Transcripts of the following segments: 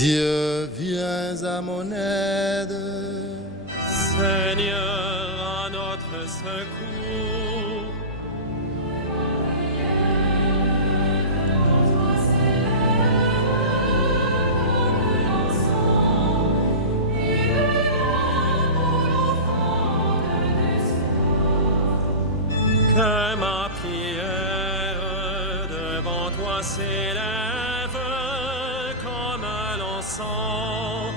Dieu, viens à mon aide. Seigneur, à notre secours. Que ma prière devant toi s'élève comme l'encens,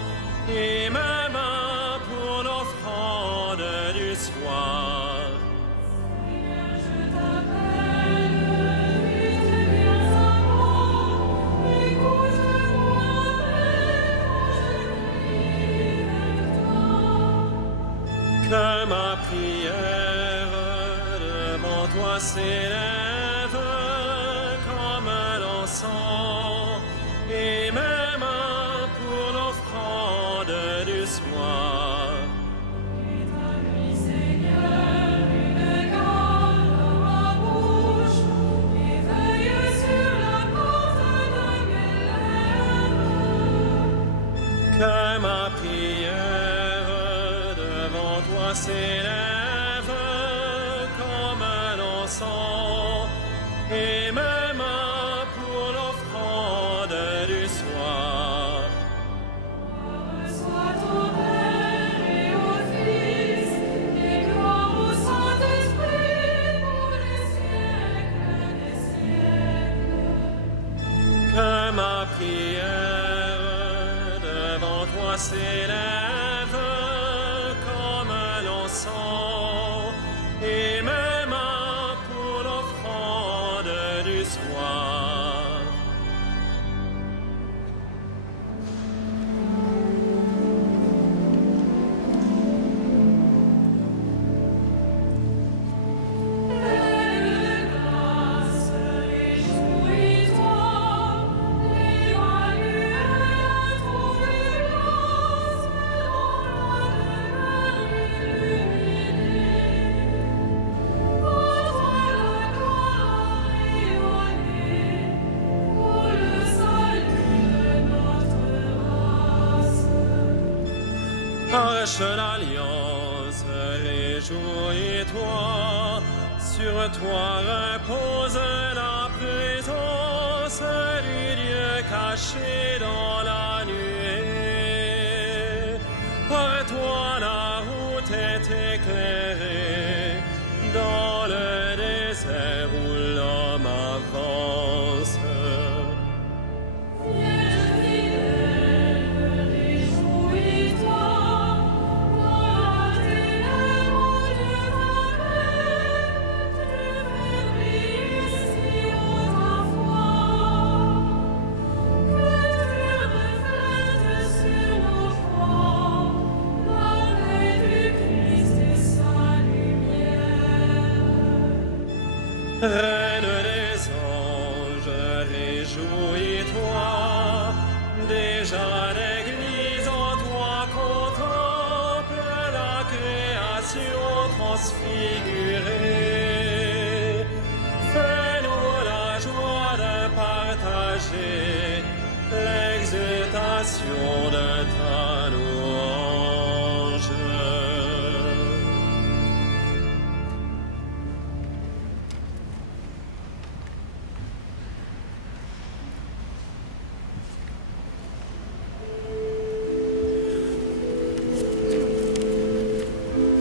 et mes mains pour l'offrande du soir. Que ma prière devant toi s'élève comme l'encens, et mes mains pour l'offrande du soir. Établis, Seigneur, une garde à ma bouche, et veille sur la porte de mes lèvres. Que ma prière devant toi s'élève comme l'encens, et mes mains pour l'offrande du soir. Soit au Père et au Fils, et gloire au Saint-Esprit pour les siècles des siècles. Que ma prière devant toi s'élève comme l'encens, et mes mains pour l'offrande du soir. Pleine de grâce, réjouis-toi, l'Emmanuel trouve grâce dans la demeure illuminée. Entre la gloire rayonnée, pour le salut de notre race. Arche l'alliance, réjouis-toi, sur toi repose la présence du Dieu caché dans la nuée. Par toi la route est éclairée, dans le désert où l'homme avance. Vierge fidèle, réjouis-toi, dans la ténèbre du palais, tu fais briller si haut ta foi. Que tu reflètes sur nos joies la paix du Christ et sa lumière. Reine des anges, réjouis-toi, déjà l'Église en toi contemple la création transfigurée. Fais-nous la joie de partager l'exultation de ta louange.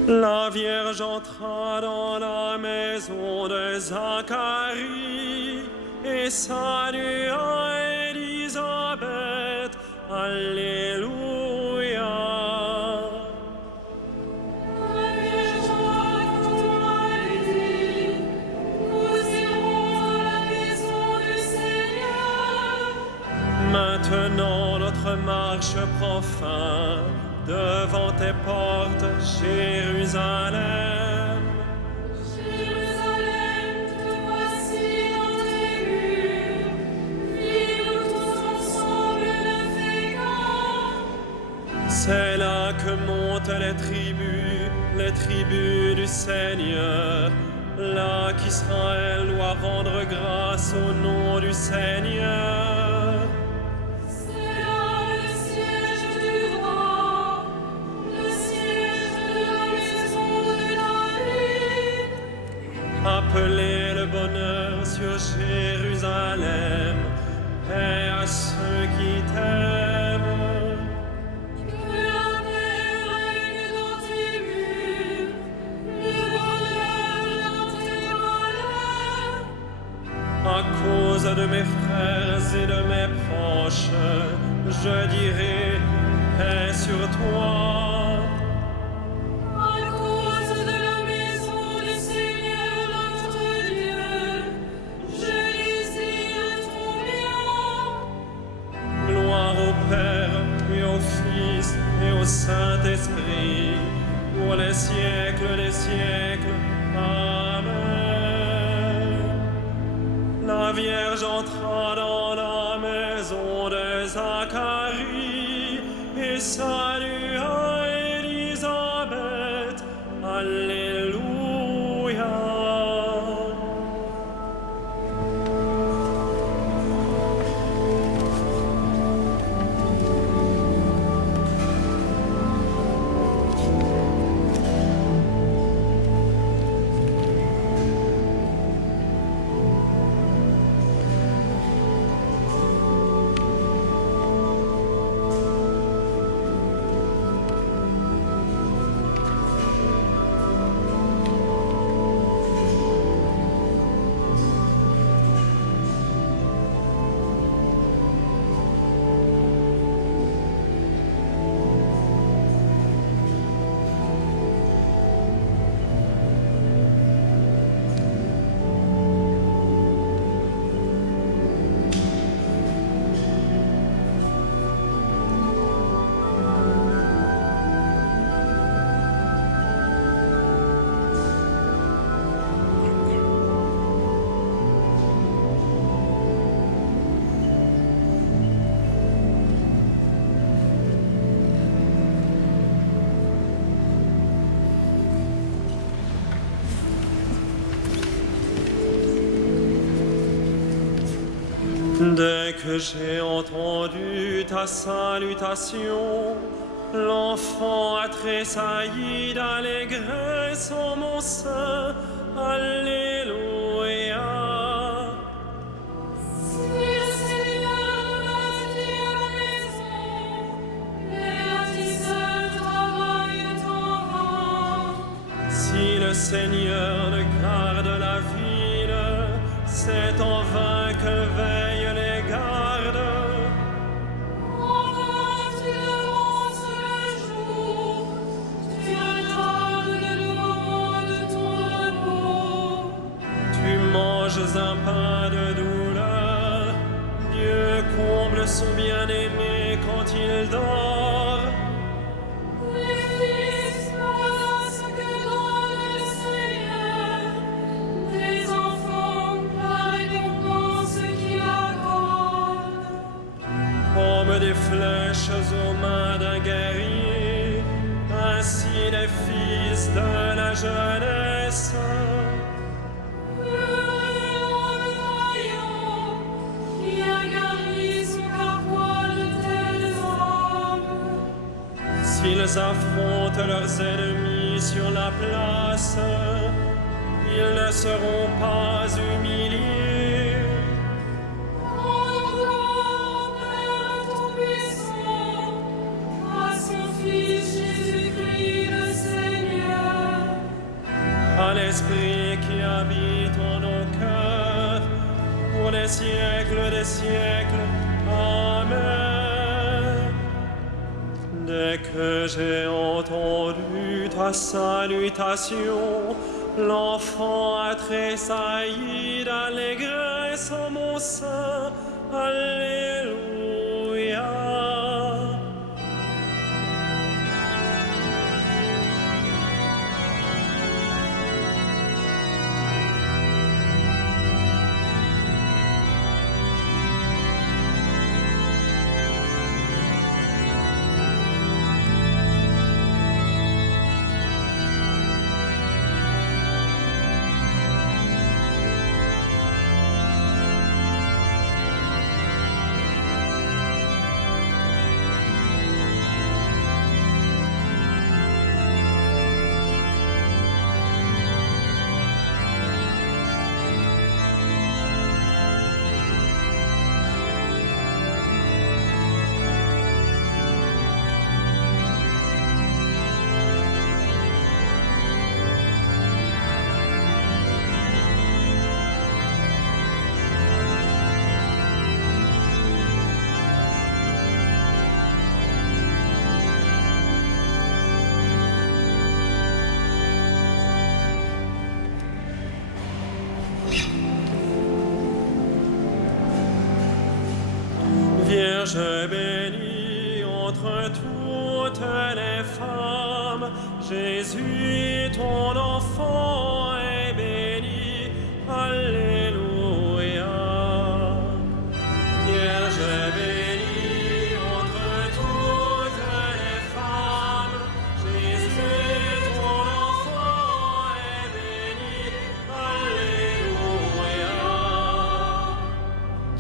La Vierge entra dans la maison de Zacharie et salua Élisabeth. Alléluia. La Vierge Joie dit, nous irons à la maison du Seigneur. Maintenant notre marche prend fin devant tes portes, Jérusalem. Jérusalem, te voici dans tes murs, ville où tous ensemble ne fait qu'un. C'est là que montent les tribus du Seigneur. Là qu'Israël doit rendre grâce au nom du Seigneur. C'est là le Jérusalem, paix à ceux qui t'aiment. Que la paix règne dans tes murs, le bonheur dans tes malheurs. À cause de mes frères et de mes proches, je dirai paix sur toi. À cause de la maison du Seigneur notre Dieu, je désire ton bien. Gloire au Père et au Fils et au Saint-Esprit, pour les siècles des siècles. Amen. La Vierge entra dans la maison de Zacharie et salua Élisabeth. Alléluia. Dès que j'ai entendu ta salutation, l'enfant a tressailli d'allégresse en mon sein. Alléluia. Si le Seigneur bâtit la maison, les bâtisseurs travaillent en vain. Si le Seigneur ne garde la ville, c'est en vain que veillent les gardes. En vain tu devances le jour, tu retardes le moment de ton repos. Tu manges un pain de douleur. Dieu comble son bien-aimé quand il dort. Les fils passent que dans le Seigneur, des enfants la récompense qu'il accorde. Comme des flèches aux mains d'un guerrier, ainsi les fils de la jeunesse. Heureux le vaillant qui a garni son carquois de tels hommes. S'ils affrontent leurs ennemis sur la place, ils ne seront pas humiliés. Encore, Père Tout-Puissant, à son Fils Jésus-Christ le Seigneur, À l'Esprit qui habite en nos cœurs, pour les siècles des siècles. Amen. Dès que j'ai entendu ta salutation, l'enfant a tressailli d'allégresse en mon sein. Alléluia. Vierge bénie entre toutes les femmes, Jésus, ton enfant, est béni. Alléluia. Vierge bénie entre toutes les femmes, Jésus, ton enfant, est béni. Alléluia.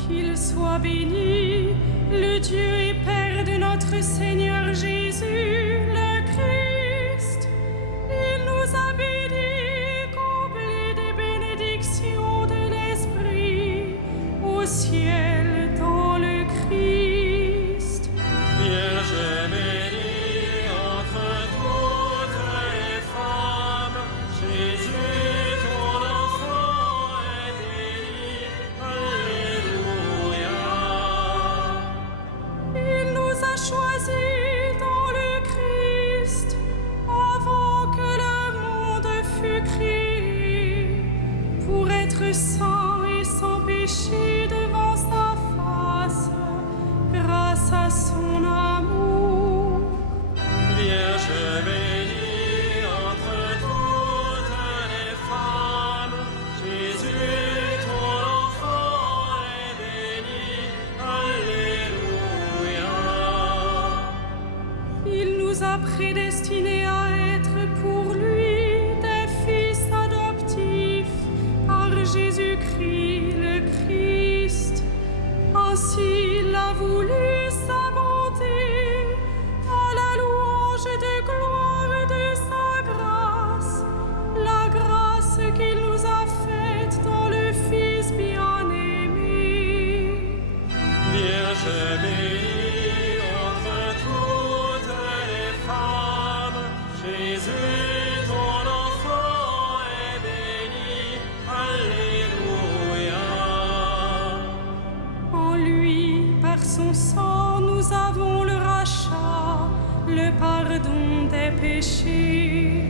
Qu'il soit béni, le Dieu et Père de notre Seigneur Jésus, le Christ. Il nous a bénis, comblés des bénédictions de l'Esprit, au ciel dans le Christ. Vierge bénie entre toutes les femmes, Jésus, ton enfant, est béni. Alléluia. Il nous a choisis dans le Christ avant que le monde fût créé, pour être saints et sans péché devant sa face, grâce à son amour. Vierge bénie entre toutes les femmes, Jésus, ton enfant, est béni. Alléluia. Il nous a prédestinés à être pour lui des fils adoptifs par Jésus-Christ le Christ. Ainsi il a voulu sa bonté, à la louange de gloire de sa grâce, la grâce qu'il nous a faite dans le Fils bien-aimé. Vierge bénie entre toutes les femmes, Jésus, ton enfant, est béni. Alléluia. En lui, par son sang, nous avons le rachat, le pardon des péchés.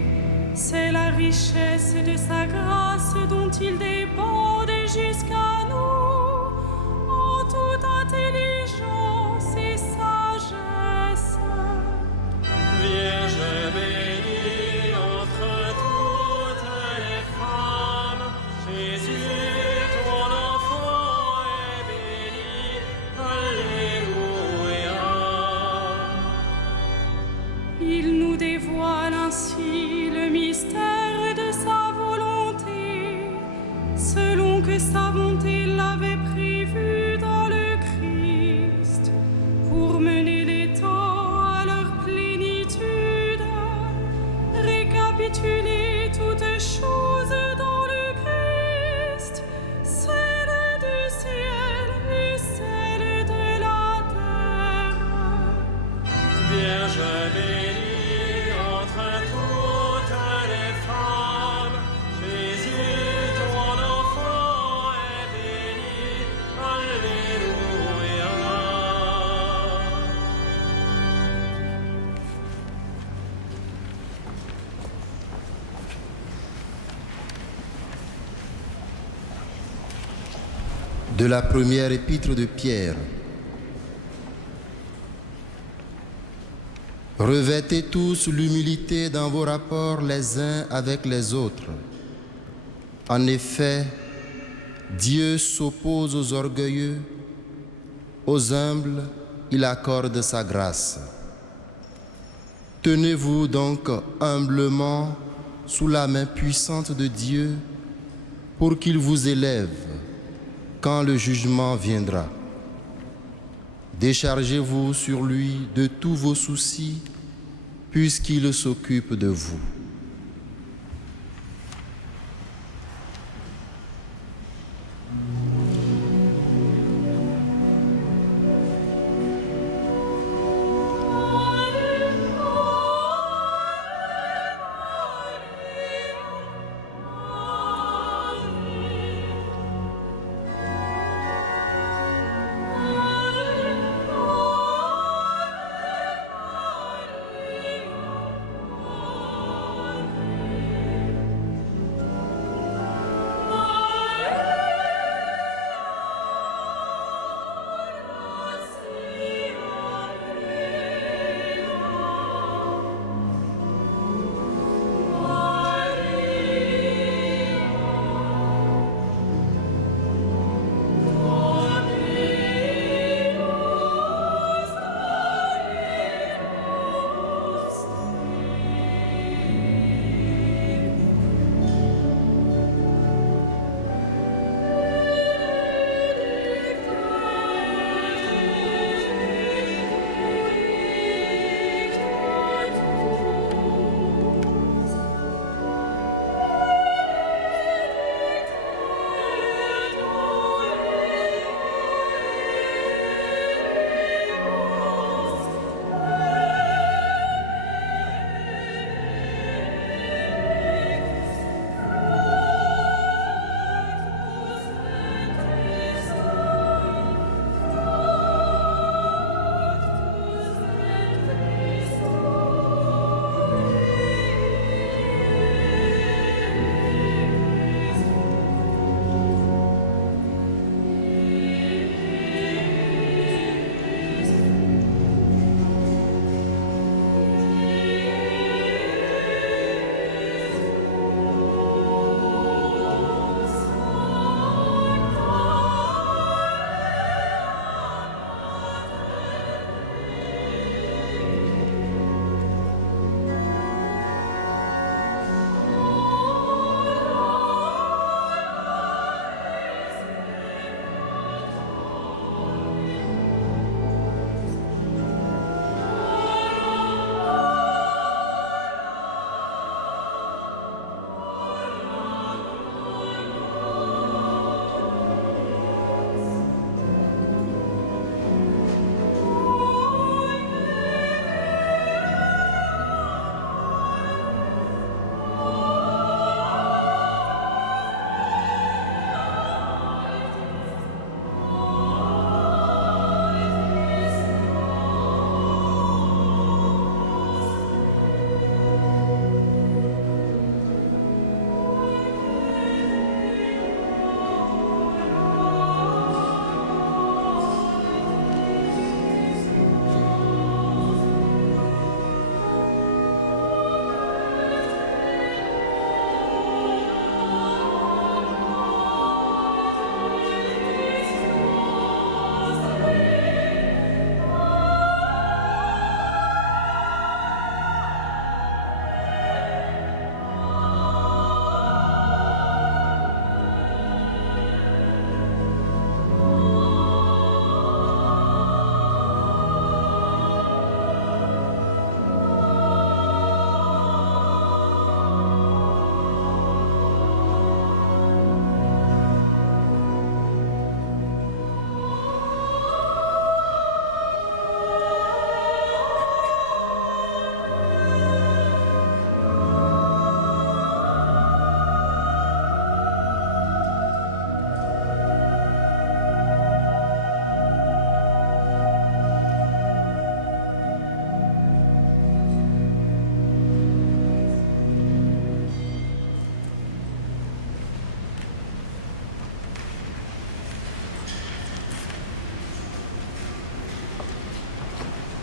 C'est la richesse de sa grâce dont il déborde jusqu'à nous, en toute intelligence et sagesse. Vierge bénie entre toutes les femmes, Jésus, ton enfant, est béni. Alléluia. Il nous dévoile ainsi le mystère de sa volonté, selon que sa bonté l'avait prévu dans le Christ, pour mener les temps à leur plénitude, récapituler toutes choses dans le Christ, celles du ciel et celles de la terre. Vierge bénie entre toutes les femmes, Jésus, ton enfant, est béni. Alléluia. De la première épître de Pierre. Revêtez tous l'humilité dans vos rapports les uns avec les autres. En effet, Dieu s'oppose aux orgueilleux, aux humbles, il accorde sa grâce. Tenez-vous donc humblement sous la main puissante de Dieu pour qu'il vous élève quand le jugement viendra. Déchargez-vous sur lui de tous vos soucis, puisqu'il s'occupe de vous.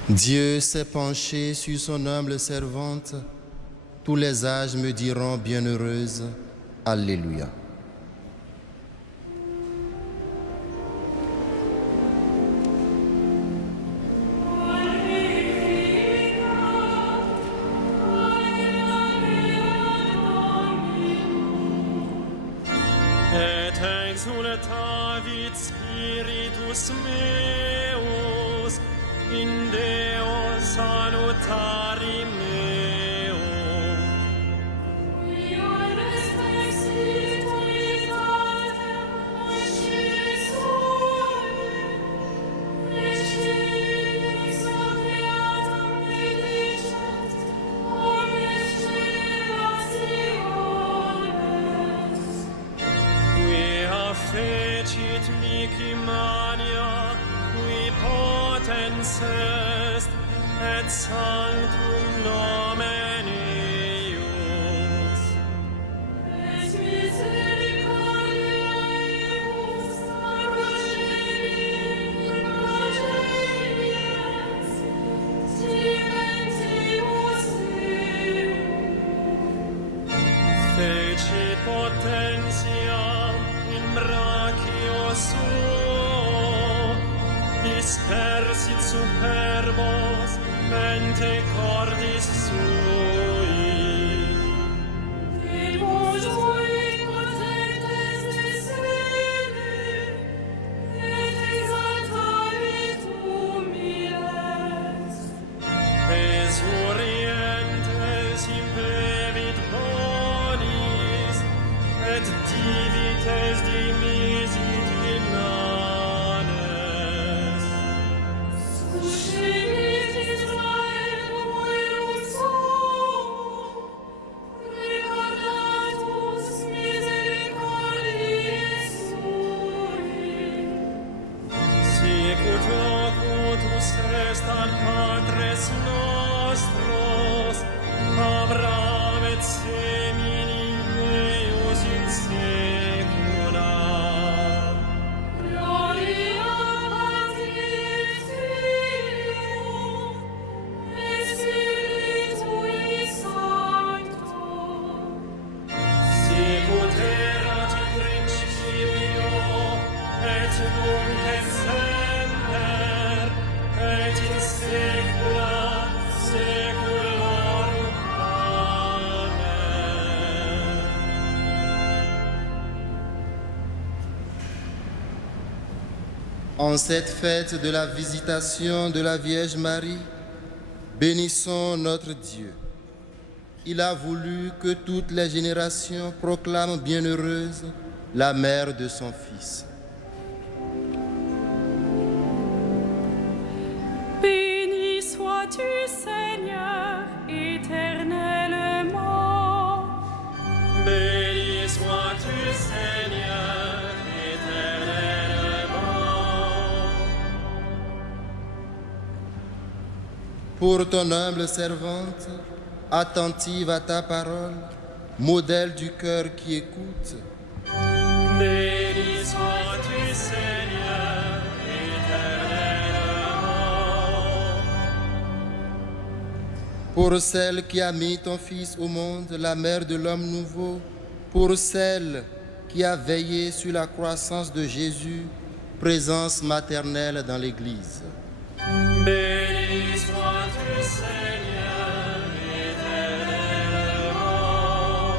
Dieu s'est penché sur son humble servante. Tous les âges me diront bienheureuse. Alléluia. Et exultavit spiritus meus in Deo salutari meo. Fecit mihi mania, qui potens est, et sanctum nomen eius. Et misericordia eius, progenies, diventibus Deum. Fecit potentiam in brachio suo, dispersit superbos mente cordis sui. Et vosui potentes descende, et exaltavit humiles. Esurientes implevit bonis, et divites dimisit inanes. Suscivit Israel coelum suum, recordatus misericordiae sui. Sicut locutus est ad patres nostros, Abraham et semini eius in saecula. Gloria Patri et Filio et Spiritui Sancto. Sicut erat in principio, et nunc et semper, et in saecula saeculorum. Amen. En cette fête de la visitation de la Vierge Marie, bénissons notre Dieu. Il a voulu que toutes les générations proclament bienheureuse la mère de son Fils. Béni sois-tu, Seigneur, éternellement. Béni sois-tu, Seigneur, éternellement. Pour ton humble servante, attentive à ta parole, modèle du cœur qui écoute, Béni sois-tu, Seigneur, éternellement. pour celle qui a mis ton Fils au monde, la mère de l'homme nouveau, pour celle qui a veillé sur la croissance de Jésus, présence maternelle dans l'Église. Béni sois-tu, Seigneur, éternellement.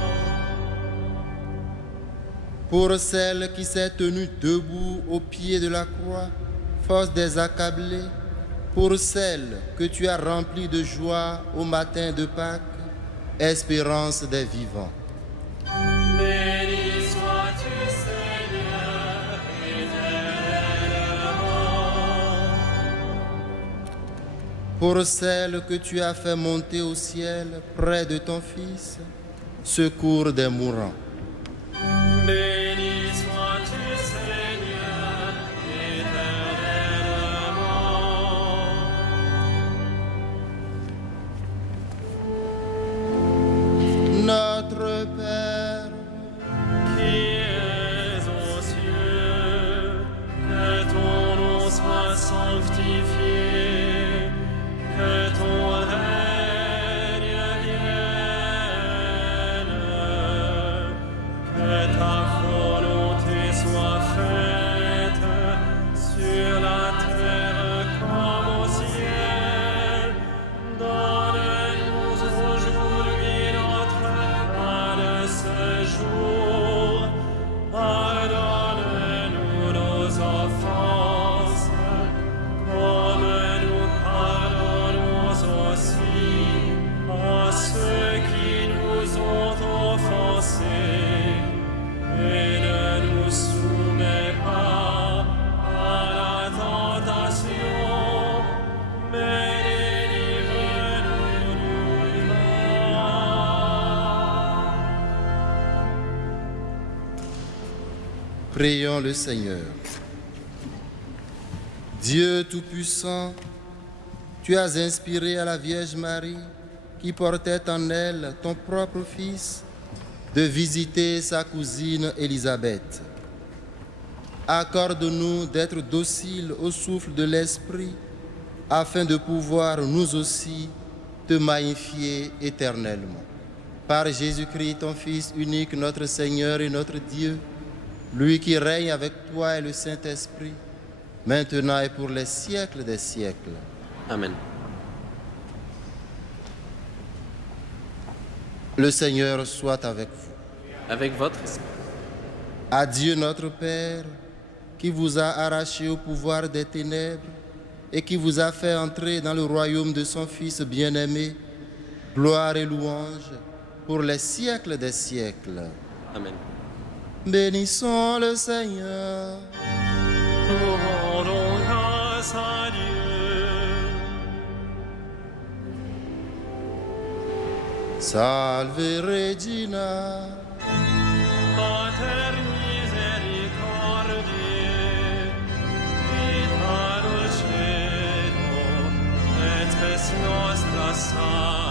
Pour celle qui s'est tenue debout au pied de la croix, force des accablés, pour celle que tu as remplie de joie au matin de Pâques, espérance des vivants. Béni sois-tu, Seigneur, éternellement. Pour celle que tu as fait monter au ciel près de ton Fils, secours des mourants. Béni sois-tu, Seigneur, éternellement. Notre Père, Qui es aux cieux, que ton nom soit sanctifié, Prions le Seigneur. Dieu Tout-Puissant, tu as inspiré à la Vierge Marie, qui portait en elle ton propre Fils, de visiter sa cousine Élisabeth. Accorde-nous d'être dociles au souffle de l'Esprit, afin de pouvoir nous aussi te magnifier éternellement. Par Jésus-Christ, ton Fils unique, notre Seigneur et notre Dieu, lui qui règne avec toi et le Saint-Esprit, maintenant et pour les siècles des siècles. Amen. Le Seigneur soit avec vous. Avec votre esprit. À Dieu notre Père, qui vous a arraché au pouvoir des ténèbres et qui vous a fait entrer dans le royaume de son Fils bien-aimé, gloire et louange pour les siècles des siècles. Amen. Bénissons le Seigneur. Nous rendons grâce à Dieu. Salve Regina. Mater misericordiae, vita dulcedo, et spes nostra salus.